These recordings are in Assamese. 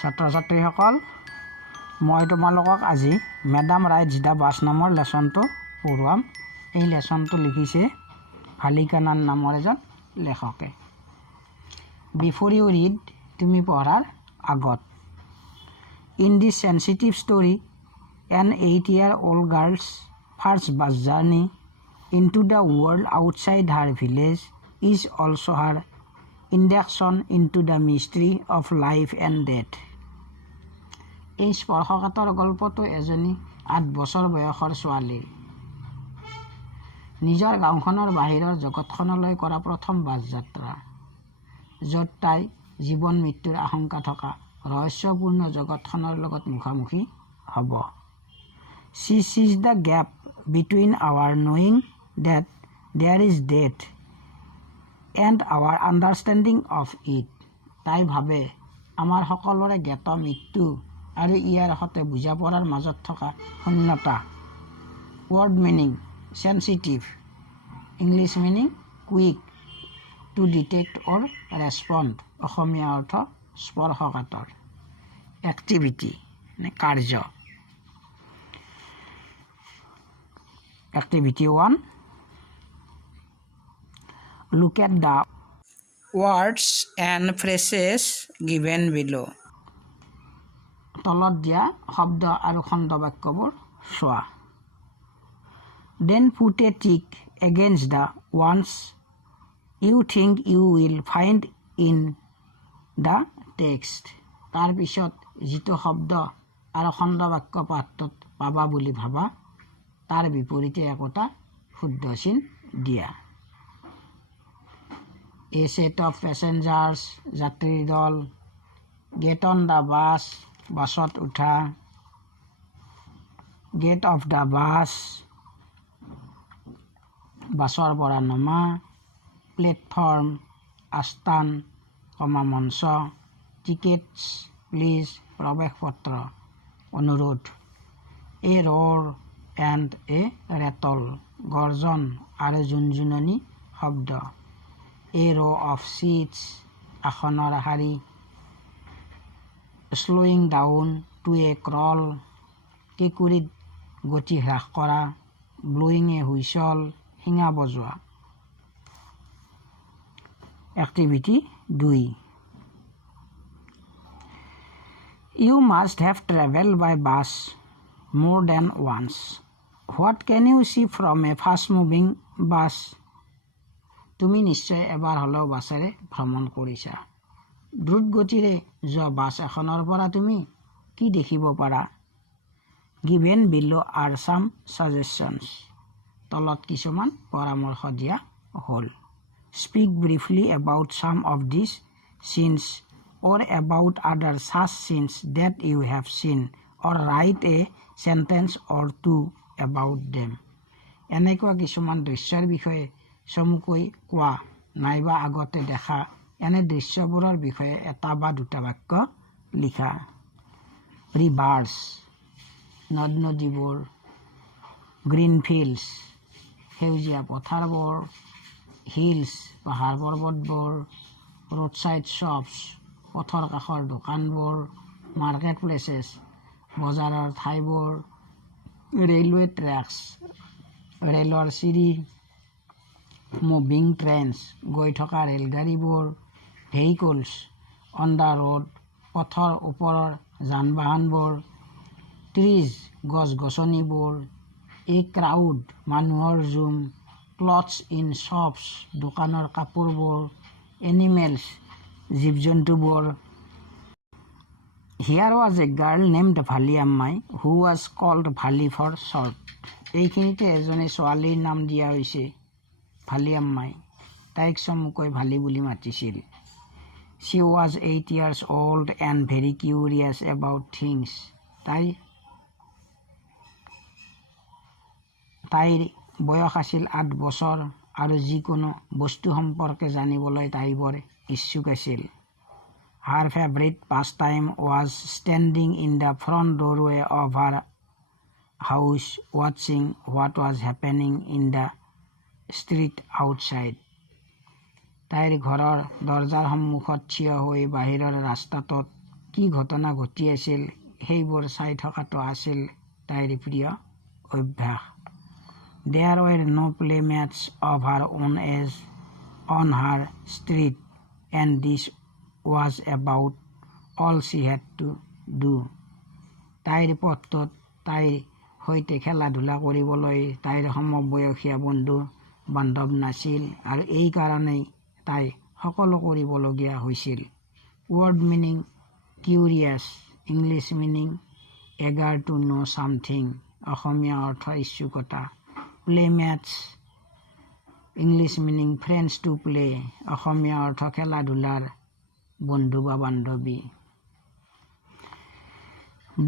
ছাত্ৰ-ছাত্ৰীসকল মই তোমালোকক আজি মেডাম ৰাইডছ দ্য বাছ নামৰ লেচনটো পঢ়ুৱাম। এই লেচনটো লিখিছে ভালিকানান নামৰ এজন লেখকে। বিফৰ ইউ ৰিড, তুমি পঢ়াৰ আগত। In this sensitive story, N 8-year-old girls first bus journey into the world outside her village is also' her induction into the mystery of life and death. এই স্পৰ্শকাতৰ গল্পটো এজনী 8 বছৰ বয়সৰ ছোৱালীৰ নিজৰ গাঁওখনৰ বাহিৰৰ জগতখনলৈ কৰা প্ৰথম বাছ যাত্ৰা, য'ত তাই জীৱন মৃত্যুৰ আশংকা থকা ৰহস্যপূৰ্ণ জগতখনৰ লগত মুখামুখি হ'ব। She sees the gap between our knowing that there is death and our understanding of it. তাই ভাবে আমাৰ সকলোৰে জ্ঞাত মৃত্যু আৰু ইয়াৰ সতে বুজা পৰাৰ মাজত থকা শূন্যতা। Word meaning sensitive, English meaning quick to detect or respond, অসমীয়া অৰ্থ স্পৰ্শকাতৰ। activity কাৰ্য। Activity 1, look at the words and phrases given below. তলত দিয়া শব্দ আৰু খণ্ড বাক্যবোৰ চোৱা। Then put a tick against the ones you think you will find in the text. তাৰ পিছত যিটো শব্দ আৰু খণ্ড বাক্য পাঠটোত পাবা বুলি ভাবা তাৰ বিপৰীতে একোটা শুদ্ধ চিন দিয়া। A set of passengers, যাত্ৰীৰ দল। Get on the bus, বাছত উঠা। Get off the bus, বাছৰ পৰা নমা। প্লেটফৰ্ম, আস্থান, মঞ্চ। টিকেটছ, প্লিজ, প্ৰৱেশ পত্ৰ, অনুৰোধ। এ ৰ'ৰ এণ্ড এ ৰেটল, গৰ্জন আৰু জুনজুননি শব্দ। এ ৰ' অফ চিটছ, আসনৰ শাৰী। শ্ল'য়িং ডাউন টু এ ক্ৰল, কেঁকুৰিত গতি হ্ৰাস কৰা। ব্ল'য়িং এ হুইচল, শিঙা বজোৱা। Activity 2, You must have traveled by bus more than once. What can you see from a fast-moving bus? তুমি নিশ্চয় এবাৰ হ'লেও বাছেৰে ভ্ৰমণ কৰিছা। দ্ৰুত গতিৰে যোৱা বাছ এখনৰ পৰা তুমি কি দেখিব পাৰা? Given below are some suggestions. তলত কিছুমান পৰামৰ্শ দিয়া হ'ল। Speak briefly about some of these scenes or about other such scenes that you have seen, or write a sentence or two about them. এনেকুৱা কিছুমান দৃশ্যৰ বিষয়ে চমুকৈ কোৱা নাইবা আগতে দেখা এনে দৃশ্যবোৰৰ বিষয়ে এটা বা দুটা বাক্য লিখা। ৰিভাৰ্ছ, নদ নদীবোৰ। গ্ৰীণ ফিল্ডছ, সেউজীয়া পথাৰবোৰ। হিলছ, পাহাৰ পৰ্বতবোৰ। ৰোড ছাইড শ্বপছ, পথৰ কাষৰ দোকানবোৰ। মাৰ্কেট প্লেচেছ, বজাৰৰ ঠাইবোৰ। ৰেলৱে ট্ৰেকছ, ৰেলৰ চিৰি। মুভিং ট্ৰেইনছ, গৈ থকা ৰেলগাড়ীবোৰ। ভেহিকলছ, অন দ্য ৰোড, পথৰ ওপৰৰ যান বাহনবোৰ। ট্ৰিজ, গছ গছনিবোৰ। এ ক্ৰাউড, মানুহৰ জুম। ক্লথছ ইন শ্বপছ, দোকানৰ কাপোৰবোৰ। এনিমেলছ, জীৱ জন্তুবোৰ। Here was a girl named ভালিয়াম্মাই who was called ভালি for short. এইখিনিতে এজনী ছোৱালীৰ নাম দিয়া হৈছে ভালিয়াম্মাই। তাইক চমুকৈ ভালি বুলি মাতিছিল। She was 8 years old and very curious about things. তাইৰ বয়স আছিল 8 বছৰ আৰু যিকোনো বস্তু সম্পৰ্কে জানিবলৈ তাই বৰ ইচ্ছুক আছিল। Her favorite pastime was standing in the front doorway of her house watching what was happening in the street outside. তাইৰ ঘৰৰ দৰজাৰ সন্মুখত থিয় হৈ বাহিৰৰ ৰাস্তাটোত কি ঘটনা ঘটি আছিল সেইবোৰ চাই থকাটো আছিল তাইৰ প্ৰিয় অভ্যাস। There were no playmates of her own age on her street, and this was about all she had to do. তাইৰ পথটোত তাইৰ সৈতে খেলা ধূলা কৰিবলৈ তাইৰ সমবয়সীয়া বন্ধু বান্ধৱ নাছিল আৰু এই কাৰণেই তাই সকলো কৰিবলগীয়া হৈছিল। Word meaning curious, English meaning eager to know something, অসমীয়া অৰ্থ ইচ্ছুকতা। Playmates, English meaning friends to play, অসমীয়া অৰ্থ খেলা ধূলাৰ বন্ধু বা বান্ধৱী।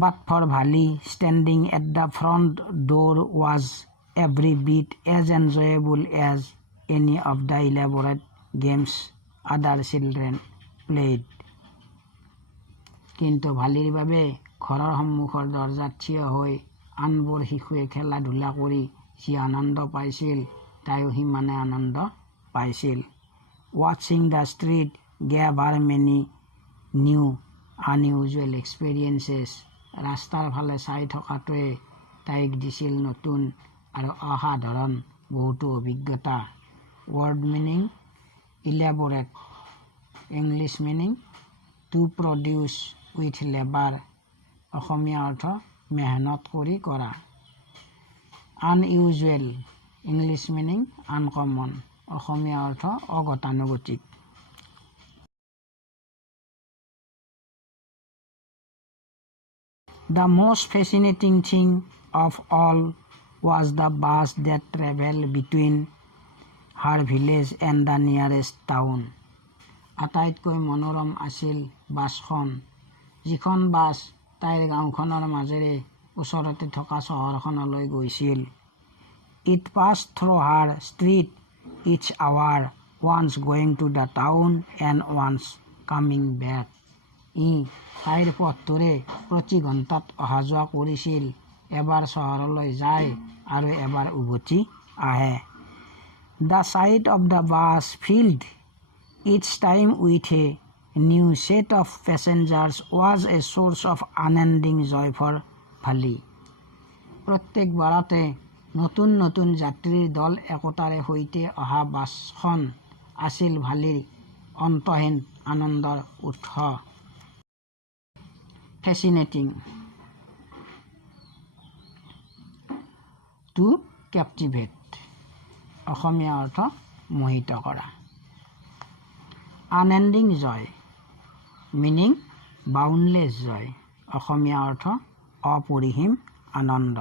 But for Vali, standing at the front door was every bit as enjoyable as any of the elaborate games other children played. কিন্তু ভালিৰ বাবে ঘৰৰ সন্মুখৰ দৰজাত থিয় হৈ আনবোৰ শিশুৱে খেলা ধূলা কৰি যি আনন্দ পাইছিল তাইও সিমানে আনন্দ পাইছিল। Watching the street gave her many new unusual experiences. ৰাস্তাৰ ফালে চাই থকাটোৱে তাইক দিছিল নতুন আৰু অসাধাৰণ বহুতো অভিজ্ঞতা। Word meaning elaborate, English meaning to produce with labor, অসমীয়া অৰ্থ মেহনত কৰি কৰা। Unusual, English meaning uncommon, অসমীয়া অৰ্থ অগতানুগতিক। The most fascinating thing of all was the bus that traveled between her village and the nearest town. আটাইতকৈ মনোৰম আছিল বাছখন, যিখন বাছ তাইৰ গাঁওখনৰ মাজেৰে ওচৰতে থকা চহৰখনলৈ গৈছিল। It passed through her street each hour, once going to the town and once coming back. ই তাইৰ পথটোৰে প্ৰতি ঘণ্টাত অহা যোৱা কৰিছিল, এবাৰ চহৰলৈ যায় আৰু এবাৰ উভতি আহে। The sight of the bus filled each time with a new set of passengers was a source of unending joy for Vali. প্ৰত্যেকবাৰতে নতুন নতুন যাত্ৰীৰ দল একোটাৰে সৈতে অহা বাছখন আছিল ভালিৰ অন্তহীন আনন্দৰ উৎস। Fascinating, to captivate, অসমীয়া অৰ্থ মোহিত কৰা। Unending joy, meaning boundless joy, অসমীয়া অৰ্থ অপৰিসীম আনন্দ।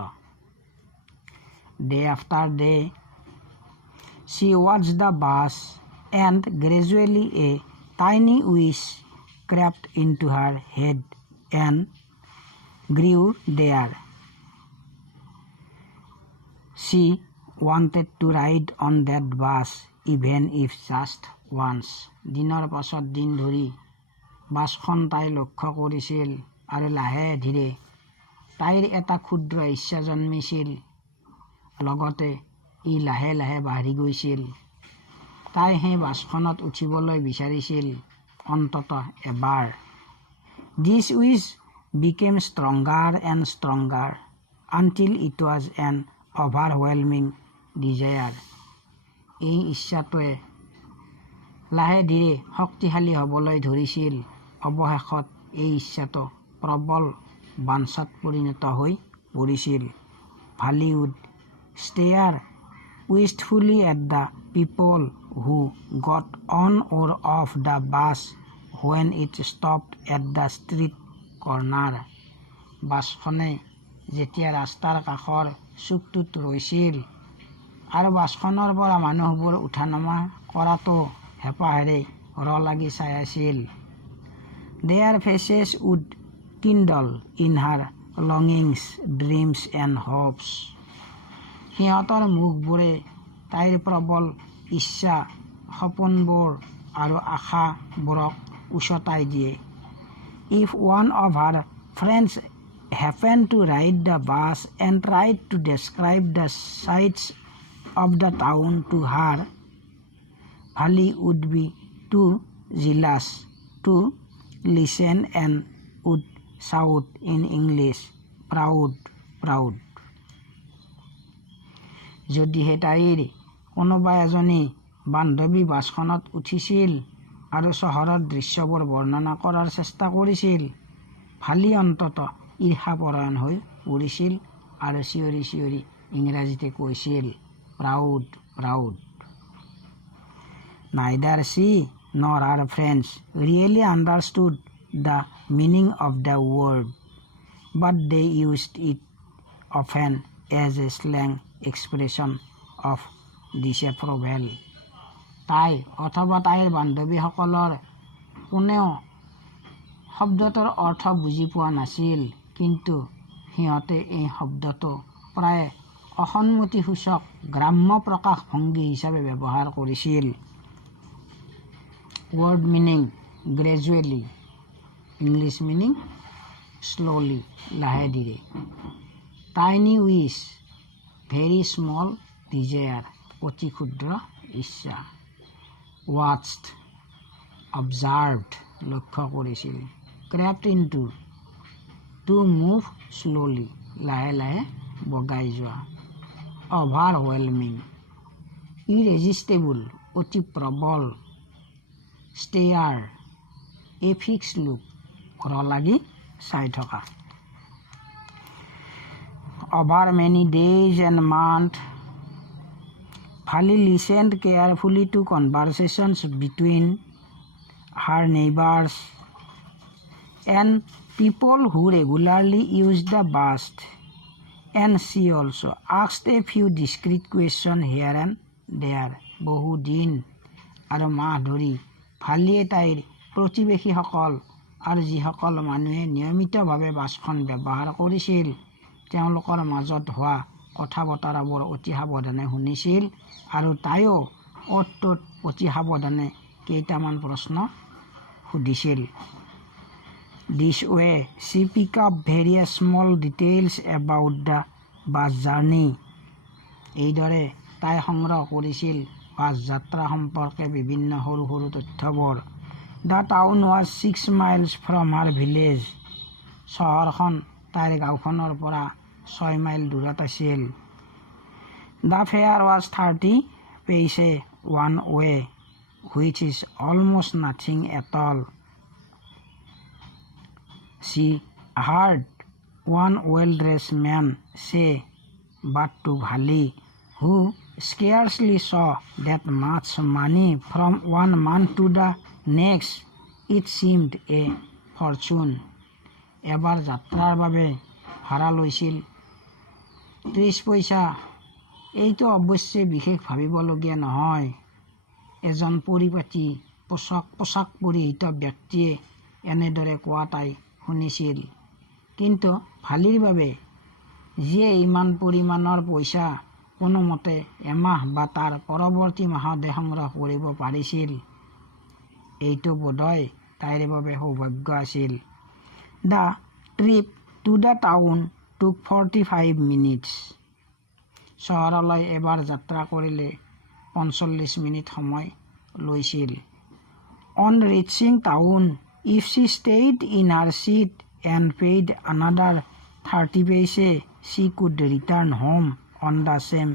Day after day, she watched the bus, and gradually a tiny wish crept into her head and grew there. She wanted to ride on that bus, even if just once. দিনৰ পাছত দিন ধৰি বাছখন তাই লক্ষ্য কৰিছিল আৰু লাহে ধীৰে তাইৰ এটা ক্ষুদ্ৰ ইচ্ছা জন্মিছিল, লগতে ই লাহে লাহে বাঢ়ি গৈছিল। তাই সেই বাছখনত উঠিবলৈ বিচাৰিছিল অন্ততঃ এবাৰ। This wish became stronger and stronger until it was an overwhelming desire. এই ইচ্ছাটোৱে লাহে ধীৰে শক্তিশালী হ'বলৈ ধৰিছিল, অৱশেষত এই ইচ্ছাটো প্ৰবল বাঞ্ছাত পৰিণত হৈ পৰিছিল। Vali would stare wistfully at the people who got on or off the bus when it stopped at the street corner. বাছখনে যেতিয়া ৰাস্তাৰ কাষৰ চুকটোত ৰৈছিল আৰু বাছখনৰ পৰা মানুহবোৰ উঠা নমা কৰাটো হেঁপাহেৰে লাগি চাই আছিল। Their faces would kindle in her longings, dreams and hopes. সিহঁতৰ মুখবোৰে তাইৰ প্ৰবল ইচ্ছা, সপোনবোৰ আৰু আশাবোৰক উচতাই দিয়ে। If one of her friends happened to ride the bus and tried to describe the sights of the town to her, Vali would be too jealous to listen and would shout in English, proud, proud. যদিহে তাইৰ কোনোবা এজনী বান্ধৱী বাছখনত উঠিছিল আৰু চহৰৰ দৃশ্যবোৰ বৰ্ণনা কৰাৰ চেষ্টা কৰিছিল, ভালি অন্তত ঈৰ্ষাপৰায়ণ হৈ পৰিছিল আৰু চিঞৰি চিঞৰি ইংৰাজীতে কৈছিল, proud proud. Neither she nor her friends really understood the meaning of the word, but they used it often as a slang expression of disapproval. তাই অথবা তাইৰ বান্ধৱীসকলৰ কোনেও শব্দটোৰ অৰ্থ বুজি পোৱা নাছিল, কিন্তু সিহঁতে এই শব্দটো প্ৰায় অসন্মতিসূচক গ্ৰাম্য প্ৰকাশভংগী হিচাপে ব্যৱহাৰ কৰিছিল। Word meaning gradually, English meaning slowly, লাহে ধীৰে। Tiny wish, very small desire, অতি ক্ষুদ্ৰ ইচ্ছা। Watched, observed, লক্ষ্য কৰিছিল। Crept into, to move slowly, লাহে লাহে বগাই যোৱা। Overwhelming, irresistible, অতি প্ৰবল। Stare, a fixed look, লাগি চাই থকা। Over many days and months, Fali listened carefully to conversations between her neighbors and people who regularly used the bus, and she also asked a few discreet questions here and there. বহু দিন আৰু মাহ ধৰি ফালিয়ে তাইৰ প্ৰতিবেশীসকল আৰু যিসকল মানুহে নিয়মিতভাৱে বাছখন ব্যৱহাৰ কৰিছিল, তেওঁলোকৰ মাজত হোৱা কথা বতৰাবোৰ অতি সাৱধানে শুনিছিল আৰু তাইও অ'ত ত'ত অতি সাৱধানে কেইটামান প্ৰশ্ন সুধিছিল। This way, she picked up various small details about the bus journey. এইদৰে তাই সংগ্ৰহ কৰিছিল বাছ যাত্ৰা সম্পৰ্কে বিভিন্ন সৰু সৰু তথ্যবোৰ। The town was 6 miles from her village. চহৰখন তাইৰ গাঁওখনৰ পৰা 6 মাইল দূৰত আছিল। The fare was 30 paise one way, which is almost nothing at all. She heard one well-dressed man say, but to Bhali, who scarcely saw that much money from one month to the next, it seemed a fortune. এবাৰ যাত্ৰাৰ বাবে ভাড়া লৈছিল 30 পইচা। এইটো অৱশ্যে বিশেষ ভাবিবলগীয়া নহয়। এজন পৰিপাটি পোচাক পৰিহিত ব্যক্তিয়ে এনেদৰে কোৱা তাই শুনিছিল। কিন্তু ভালিৰ বাবে, যিয়ে ইমান পৰিমাণৰ পইচা কোনোমতে এমাহ বা তাৰ পৰৱৰ্তী মাহতে সংগ্ৰহ কৰিব পাৰিছিল, এইটো বোধহয় তাইৰ বাবে সৌভাগ্য আছিল। The trip to the town took 45 minutes. চহৰলৈ এবাৰ যাত্ৰা কৰিলে 45 মিনিট সময় লৈছিল। On reaching town, if she stayed in her seat and paid another 30 paise, she could return home on the same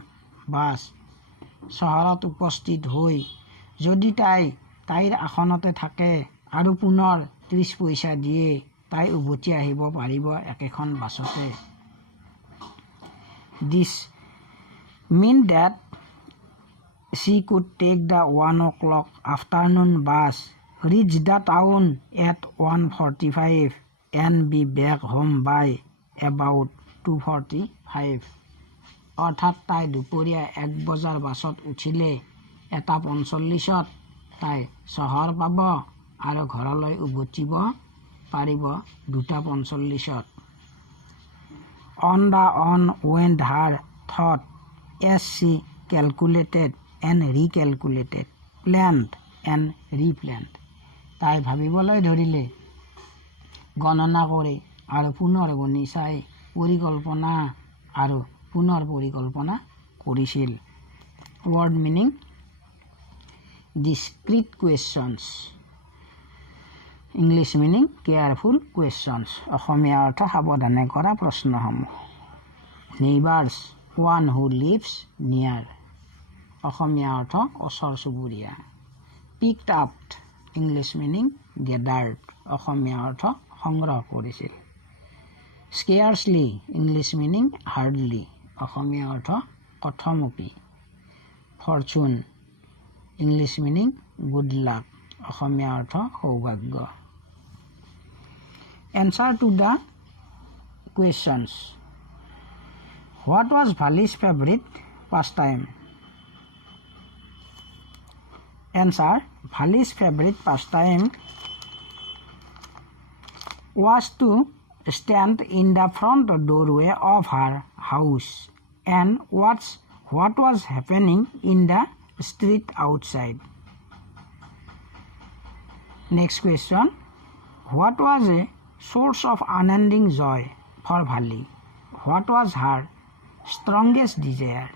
bus. চহৰত উপস্থিত হৈ যদি তাই তাইৰ আসনতে থাকে আৰু পুনৰ 30 পইচা দিয়ে তাই উভতি আহিব পাৰিব একেখন বাছতে। This meant that she could take the 1 o'clock afternoon bus, reach the town at 1:45 and be back home by about 2:45. অৰ্থাৎ তাই দুপৰীয়া 1 বজাৰ বাছত উঠিলে 1:45 তাই চহৰ পাব আৰু ঘৰলৈ উভতিব পাৰিব 2:45। On the on went her thought as she calculated and recalculated, planned and replanned. তাই ভাবিবলৈ ধৰিলে, গণনা কৰি আৰু পুনৰ গণি চাই পৰিকল্পনা আৰু পুনৰ পৰিকল্পনা কৰিছিল। Word meaning discrete questions. English meaning careful questions. অসমীয়া অৰ্থ সাৱধানে কৰা প্ৰশ্নসমূহ. Neighbors, one who lives near. অসমীয়া অৰ্থ ওচৰ চুবুৰীয়া. Picked up, English meaning gathered. অসমীয়া অৰ্থ সংগ্ৰহ কৰিছিল. Scarcely, English meaning hardly. অসমীয়া অৰ্থ কথমুখী. Fortune, English meaning good luck. অসমীয়া অৰ্থ সৌভাগ্য. Answer to the questions. What was Vali's favorite pastime? Answer. Vali's favorite pastime was to stand in the front doorway of her house and watch what was happening in the street outside. Next question. What was a source of unending joy for Vali? What was her strongest desire?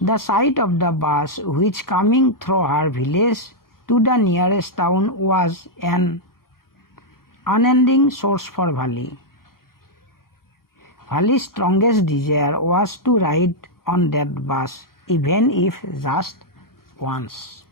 The sight of the bus which coming through her village to the nearest town was an unending source for Vali. Vali's strongest desire was to ride on that bus, even if just once.